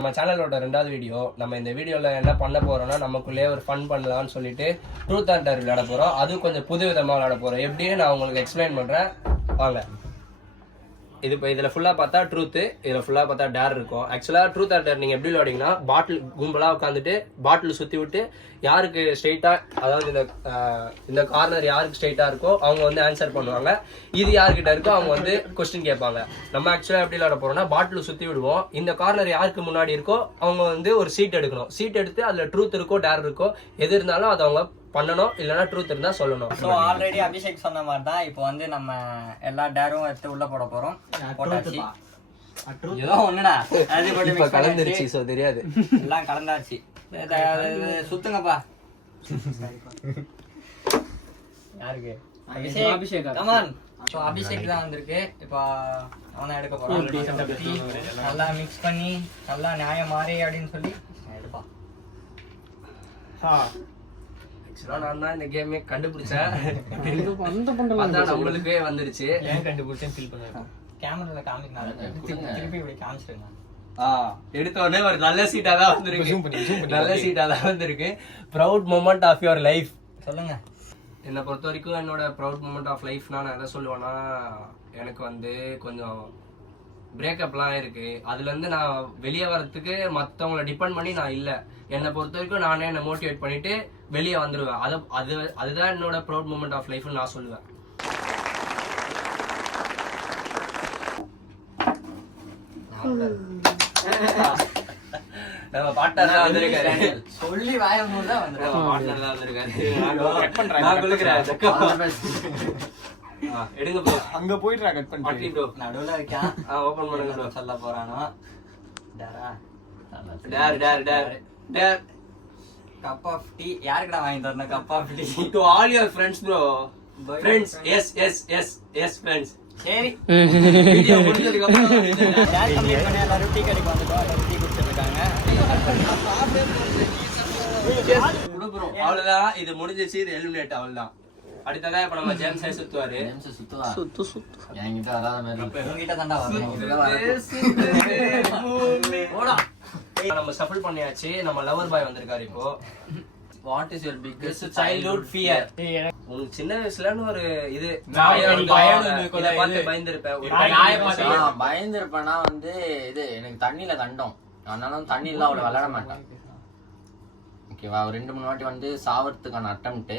நம்ம சேனலோட 2வது வீடியோ. நம்ம இந்த வீடியோல என்ன பண்ண போறோம்னா நமக்குள்ளே ஒரு ஃபன் பண்ணலாம்னு சொல்லிட்டு ட்ரூத் ஆர் டேர் விளையாட போறோம். அது கொஞ்சம் புது விதமா விளையாட போறோம். எப்படின்னு நான் உங்களுக்கு எக்ஸ்பிளைன் பண்றேன் வாங்க. இது இப்போ இதில் ஃபுல்லாக பார்த்தா ட்ரூத்து, இதில் ஃபுல்லாக பார்த்தா டேர் இருக்கும். ஆக்சுவலாக ட்ரூத் ஆர் டேர் நீங்கள் எப்படி விளையாடிங்கன்னா பாட்டில் கும்பலாக உட்காந்துட்டு பாட்டில் சுற்றி விட்டு யாருக்கு ஸ்ட்ரெயிட்டாக, அதாவது இந்த கார்னர் யாருக்கு ஸ்ட்ரெயிட்டாக இருக்கோ அவங்க வந்து ஆன்சர் பண்ணுவாங்க. இது யாருக்கிட்ட இருக்கோ அவங்க வந்து கொஸ்டின் கேட்பாங்க. நம்ம ஆக்சுவலாக எப்படி விளையாட போகிறோம்னா பாட்டில் சுற்றி விடுவோம். இந்த கார்னர் யாருக்கு முன்னாடி இருக்கோ அவங்க வந்து ஒரு சீட் எடுக்கணும். சீட் எடுத்து அதில் ட்ரூத் இருக்கோ டேர் இருக்கோ எது இருந்தாலும் அதை அவங்க பண்ணணும், இல்லைன்னா ட்ரூத் இருந்தா சொல்லணும். ஸோ ஆல்ரெடி அபிஷேக் சொன்ன மாதிரி தான் இப்போ வந்து நம்ம எல்லா டேரும் எடுத்து உள்ள போட போறோம். போட்டாச்சு, ஏதோ ஒண்ணுடா இப்ப கலந்துருச்சு, ஸோ தெரியாது, எல்லாம் கலந்தாச்சு. சுத்துங்கப்பா. யாருக்கு? அபிஷேக். கமான். ஸோ அபிஷேக் தான் வந்திருக்கு. இப்போ அவனை எடுக்க போறான். நல்லா மிக்ஸ் பண்ணி நல்லா நியாயம் மாறி அப்படின்னு சொல்லி எடுப்பா. நான் தான் இந்த கேமே கண்டுபிடிச்சேன். நம்மளுக்கே வந்துருச்சு. ஏன் கண்டுபிடிச்சேன் ஃபீல் பண்ணுவேன். கேமரால காமிக்கணும், திருப்பி இப்படி காமிச்சிருங்க. எடுத்த உடனே ஒரு நல்ல சீட்டா தான் வந்திருக்கு. நல்ல சீட்டா தான் வந்திருக்கு. Proud moment of your life சொல்லுங்க. என்னை பொறுத்த வரைக்கும் என்னோட ப்ரௌட் மொமெண்ட் ஆஃப் லைஃப்னா நான் எதை சொல்லுவேன்னா, எனக்கு வந்து கொஞ்சம் பிரேக்கப்லாம் இருக்கு. அதுல இருந்து நான் வெளியே வரதுக்கு மற்றவங்களை டிபெண்ட் பண்ணி நான் இல்லை. என்னை பொறுத்த வரைக்கும் நானே என்னை மோட்டிவேட் பண்ணிட்டு வெளியே வந்துடுவேன். அதுதான் என்னோட ப்ரௌட் மூமெண்ட் ஆஃப் லைஃப்னு நான் சொல்லுவேன். நம்ம பார்ட்னர் தான் வந்திருக்காரு. சொல்லி வாயணும் தான் வந்திருக்காரு. பார்ட்னர் தான் வந்திருக்காரு. எடுங்க ப்ரோ, அங்க போயிடுறா. கட் பண்ணி ப்ரோ நடுவுல இருக்கான். ஓபன் பண்ணுங்க ப்ரோ. சொல்ல போறானோ டேரா டேர் கப் ஆஃப் டீ யாருக்குடா வாங்கி தரணும்? Cup of tea to all your friends bro. Friends, yes yes yes yes friends. சரி, வீடியோ முடிஞ்சதுக்கு அப்புறம் டேர் கம்ப்ளீட் பண்ணி எல்லாரும் டீ கடைக்கு வந்துட்டோம். எல்லாரும் டீ குடிச்சிட்டு இருக்காங்க. அவ்வளவுதான், இது முடிஞ்சிச்சு. இது எலிமினேட். அவ்வளவுதான். அடுத்ததா இப்ப நம்ம ஜேம்ஸ் சுத்துவாரு. சுத்து என்கிட்ட வராத மாதிரி உங்ககிட்ட தாண்டா நம்ம ஷஃபிள் பண்ணியாச்சு. நம்ம லவர் பாய் வந்திருக்காரு. இப்போ what is your biggest childhood fear? உங்களுக்கு சின்ன வயசுலன்னு ஒரு இது பயந்துருப்பேன்னா வந்து இது எனக்கு தண்ணியில கண்டோம். அதனால தண்ணியில அவளை விளையாட மாட்டான். ஓகேவா, 2-3 வாட்டி வந்து சாவறதுக்கான அட்டம்ப்ட்.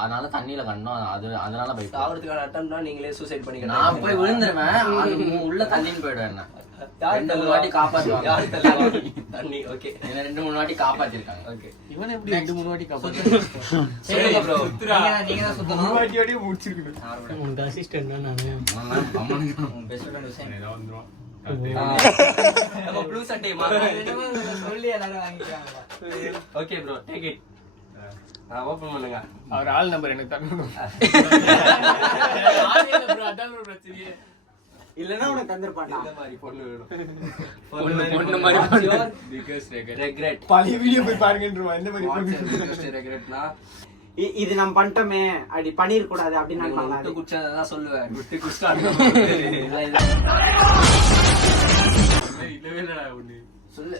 அதனால தண்ணியில கண்டோம். அதனால போய் சாவறதுக்கான அட்டம்ப்ட்னா நீங்களே சூசைட் பண்ணிக்கலாம். நான் போய் விழுந்துருவேன். உள்ள தண்ணின்னு போயிடுவேன். 2-3 வாட்டி காப்பாத்துவாங்க. தண்ணி ஓகே, 2-3 வாட்டி காப்பாத்திருக்காங்க. ஓகே, இவன் எப்படி 2-3 வாட்டி காப்பாத்து? சரி ப்ரோ, நீங்க தான் சுத்தணும். 3 வாட்டியோட முடிச்சிருக்கீங்க. உங்க அசிஸ்டன்ட் தான் நானு. பெஸ்ட் ஃப்ரெண்ட் ஹுசைன் ஏதோ வந்துரும். நம்ம ப்ளூ சட்டை சொல்லி எல்லாரும் வாங்கிட்டாங்க. Okay bro, take it. Open பண்ணுங்க. அவர் ஆல் நம்பர் எனக்கு தரணும். அதான் பிரச்சனை. இல்லனா உனக்கு தந்திரப்பாடா. இந்த மாதிரி பொண்ணு வேணும். பொண்ணு மாதிரி பிகஸ்ட் ரெக்ரெட். பழைய வீடியோ போய் பாருங்கன்றமா. இந்த மாதிரி பிகஸ்ட் ரெக்ரெட்னா இது நம்ம பண்ணிட்டோமே, அப்படி பண்ணிர கூடாது அப்படி நான் விட்டு குடிச்சத தான் சொல்லுவேன். விட்டு குடிச்சா இல்லவே இல்லடா ஒண்ணு சொல்லு.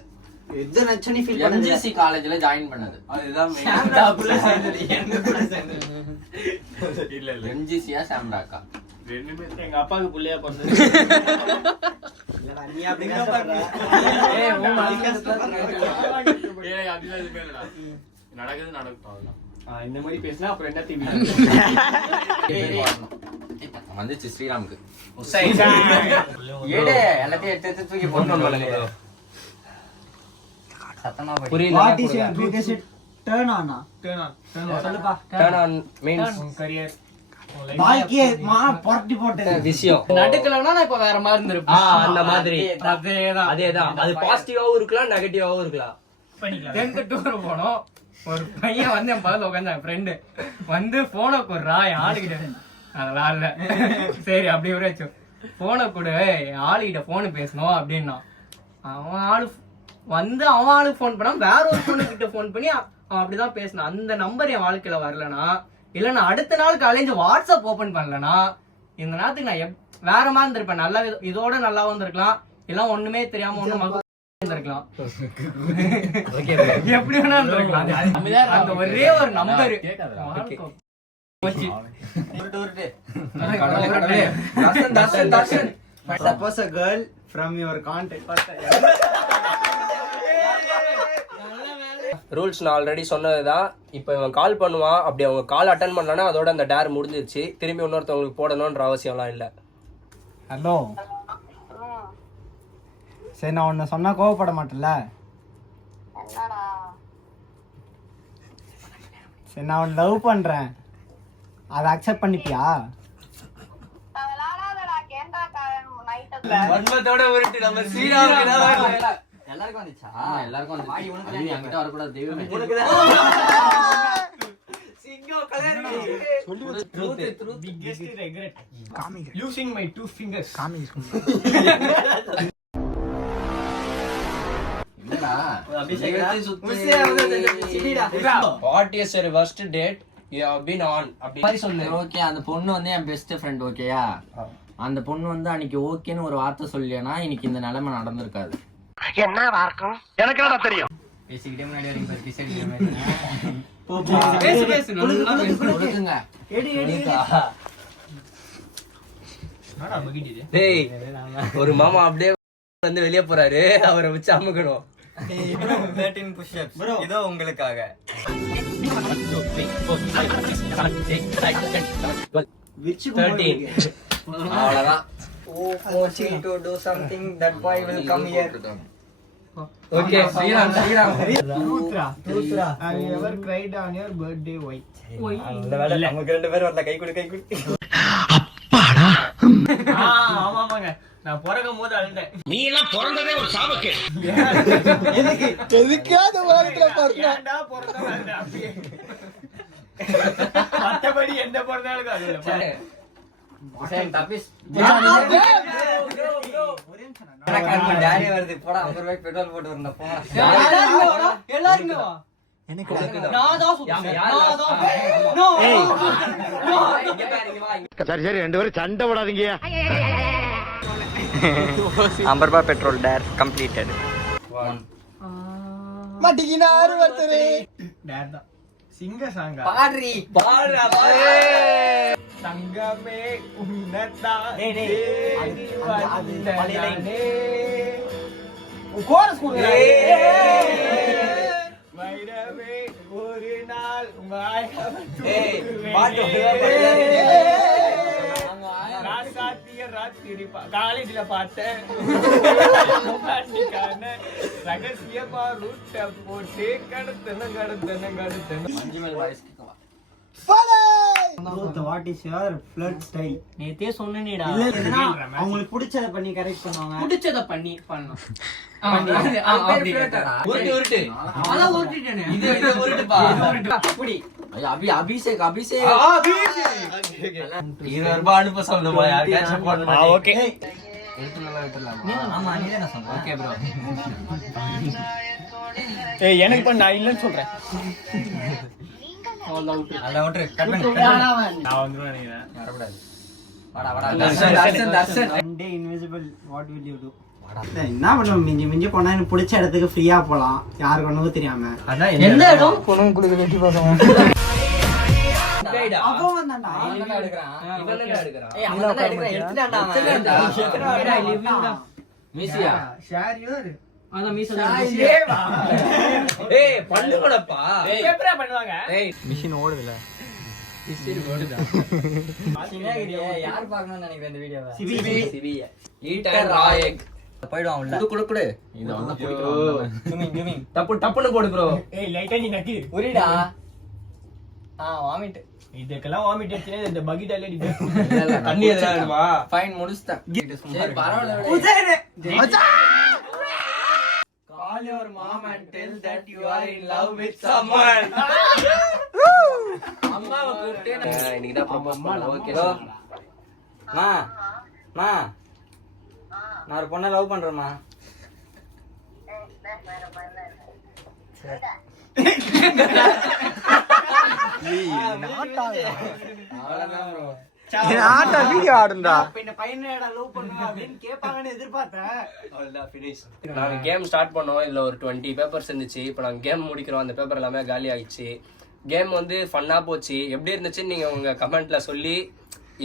எது நச்சனி ஃபீல் பண்ணு. எம்ஜிசி காலேஜ்ல ஜாயின் பண்ணது. அதுதான் சாம்ராக்குள்ள சேர்ந்தது. என்ன கூட சேர்ந்தது? இல்ல இல்ல எம்ஜிசியா சாம்ராக்கா ரெண்டுமே எங்க அப்பாக்கு புள்ளையா பிறந்தது. இல்லடா நீ அப்படி கஷ்டப்படுற. ஏய் உன் கஷ்டப்படுற. ஏய் அப்படிலாம் இது பேரடா. நடக்குது நடக்கும் அவ்வளவுதான். இந்த மாதிரி பேசினா அப்புறம் என்ன தீவி வந்துச்சு ஸ்ரீராமுக்கு. ஏடே எல்லாத்தையும் எடுத்து தூக்கி போடுங்க. சத்தமா போய் புரியல. What is your biggest turn on? சொல்லுப்பா. டர்ன் ஆன் மீன்ஸ் கரியர் வாழ்க்கையே புரட்டி போட்டது விஷயம். நடுக்கலனா நான் இப்ப வேற மாதிரி இருந்திருப்பேன். அந்த மாதிரி அதேதான் அதேதான். அது பாசிட்டிவாவும் இருக்கலாம், நெகட்டிவாவும் இருக்கலாம். 10th டூர் போனோம். ஒரு பையன் வந்து என் பக்கத்துல உட்காந்து ஃப்ரெண்டு வந்து போனை கொடுறா என் ஆளுகிட்ட. அதெல்லாம் இல்ல, சரி அப்படி வச்சு போனை கொடு என் ஆளுகிட்ட போனு பேசணும் அப்படின்னா அவன் ஆளுக்கு போன் பண்ணா வேற ஒரு பொண்ணு கிட்ட போன் பண்ணி அவன் அப்படிதான் பேசினான். அந்த நம்பர் என் வாழ்க்கையில வரலனா, இல்ல நான் அடுத்த நாள் காலேஜ் வாட்ஸ்அப் ஓபன் பண்ணலனா, இந்த நேரத்துக்கு நான் வேற மாதிரி இருந்திருப்பேன். நல்லா இதோட நல்லாவும் இருந்திருக்கலாம். எல்லாம் ஒண்ணுமே தெரியாம ஒண்ணு இருக்கலாம். எப்படி வேணாலும் இருக்கலாம். அந்த ஒரே ஒரு number Suppose a girl from your contact. Rules நான் ஆல்ரெடி சொன்னதுதான். இப்போ இவன் கால் பண்ணுவான், அப்படி அவங்க கால் அட்டன் பண்ணானா அதோட அந்த டேர் முடிஞ்சிருச்சு. திரும்பி இன்னொருத்தவங்களுக்கு போடணுன்ற அவசியம்லாம் இல்லை. ஹலோ, சரி நான் உன்னை சொன்னா கோவப்பட மாட்டேன்ல? சரி நான் உன்னை லவ் பண்றேன், அதை அக்செப்ட் பண்ணிப்பியா? எல்லாருக்கும் வந்துச்சா? எல்லாருக்கும் வந்து என்கிட்ட வரக்கூடாது தெய்வமே. biggest regret losing my 2 fingers. என்னடா what is your worst date you have been on அப்படி மாதிரி சொல்லு. ஓகே, அந்த பொண்ணு வந்து என் பெஸ்ட் ஃப்ரெண்ட். ஓகேயா, அந்த பொண்ணு வந்து அன்னைக்கு ஓகேன்னு ஒரு வார்த்தை சொல்லியனா இன்னைக்கு இந்த நிலைமை நடந்திருக்காது. பேசிக்கிட்டே முன்னாடி வரைக்கும் டிசைட் பேசு பேசு நல்லா பேசு. கொடுக்குங்க. டேய், ஒரு மாமா அப்படியே வந்து வெளியே போறாரு, அவரை வச்சு அமுக்கணும். 13 push-ups இதோ உங்களுக்காக. அவ்வளவுதான். To do something, that boy will come here. Okay, Sriram Sriram. Truthra, have you ever cried on your birthday? Why? அந்த வேலை நமக்கு 2 பேர் வரல. கை கொடு கை கொடு. ஆமாங்க, நான் பிறக்கும் போது அழுந்தேன். எதுக்காத வாரத்துல பாருங்க. ஏன்டா பிறந்தோம் அழுந்தேன் அப்படியே. மத்தபடி எந்த பிறந்தாலும் அழுகல. டாடி வருது போடா. 50 ரூபாய்க்கு பெட்ரோல் போட்டு வரணும். போடா. சரி சரி, 2 பேரும் சண்டை போடாதீங்க. 50 ரூபாய் பெட்ரோல் டேர் கம்ப்ளீட்டட். மாட்டிக்கினாரு ஒருத்தரு. டேட் தான் சிங்க சாங்கா பாடுறி பாடுறா தங்கமே உன்னதா. டேய் டேய் அது பழைய லைன். கோரஸ் வைரவே ஒரு நாள் உங்க பாட்டு ராத்திரி காலேஜ்ல பார்த்தேன். ரகசியமா ரூட்ட போட்டு கடத்தன கடத்தன கடத்தன. What is your flirt style? நேத்தே சொன்னேனேடா. அவங்களுக்கு பிடிச்சத பண்ணி கரெக்ட் பண்ணுவாங்க. பிடிச்சத பண்ணி பண்ணலாம். உருட்டு உருட்டு. அதான் உருட்டிட்டேனே. இது உருட்டுப்பா. அப்படி அபிஷேக் அபிஷேக் 20 ரூபாய் அனுப்ப சொல்லுமா? யாருக்காச்சும் போன் பண்ணி. ஓகே. எடுத்துலாம் விட்டுலாம். ஆமா நீ தான சொன்ன. Okay bro. ஏய் எனக்கு பண்ண நான் இல்லன்னு சொல்றேன். அத விட்டு கட் பண்ணு. நான் வந்துருவேன் நினைக்கிறேன். வரக்கூடாது. வாடா வாடா. Darshan One day invisible, what will you do? என்ன பண்ணுவோம்? மிஞ்சி மிஞ்சி போனா எனக்கு பிடிச்ச இடத்துக்கு ஃப்ரீயா போலாம், யாருக்கு ஒண்ணும் தெரியாம. எந்த இடம்? பொண்ணும் குளிக்க வெட்டி பார்க்கலாம். டேய்டா. அப்போ வந்தான்டா. இவன் எடுக்கறான். இவன் என்ன எடுக்கறான்? ஏய் அவன் தான் எடுக்கறான். எடுத்துட்டான்டா அவன். மீசியா Share your அதான் மீச ஏய் பண்ணுங்கடப்பா. எப்பரா பண்ணுவாங்க? ஏய் மிஷின் ஓடுதுல. சின்னகிரியே யார் பார்க்கணும்னு நினைக்கிறேன் இந்த வீடியோவை? சிவிய ஈட்டர் ராயக் போய்டுவான் உள்ள. குடு குடு இது வந்து பிடிக்கிறான். ஜூமிங் டப்புன்னு போடு ப்ரோ. ஏய் லைட்டா நீ நக்கி. உரிடா. வாமிட். இதுக்கெல்லாம் வாமிட் அடிச்சனே இந்த பக்கெட் அள்ளி அடிப்பேன். இல்ல இல்ல தண்ணி எதனா வேணுமா? ஃபைன் முடிச்சிட்டேன். சரி பரவாயில்ல. Call your mom and tell that you are in love with someone. அம்மாவை கூப்பிட்டு இன்னைக்கு தான் ப்ரோபோஸ் பண்ணேன். Okay sir. மா மா நான் ஒரு பொண்ணை லவ் பண்றேம்மா. அவ்வளவுதான் bro. ஆட்டா வீடியோ ஆடுண்டா. இந்த பையனை லவ் பண்ணுவேன் அப்படின்னு கேட்பாங்கன்னு எதிர்பார்த்தேன். அவ்வளவுதான் finish. நாங்க கேம் ஸ்டார்ட் பண்ணோம். இதுல ஒரு 20 பேப்பர்ஸ் இருந்துச்சு. இப்போ நாங்க கேம் முடிக்கிறோம். அந்த பேப்பர் எல்லாமே காலி ஆயிடுச்சு. கேம் வந்து ஃபன்னா போச்சு. எப்படி இருந்துச்சுன்னு நீங்க உங்க கமெண்ட்ல சொல்லி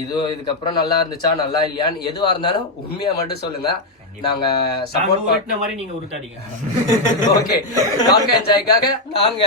இதுக்கப்புறம் நல்லா இருந்துச்சா நல்லா இல்லையான்னு எதுவா இருந்தாலும் உண்மையா மட்டும் சொல்லுங்க. நாங்க சப்போர்ட் உருட்டின மாதிரி நீங்க உருட்டாதீங்க. ஓகே. நாங்க என்ஜாய்க்காக நாங்க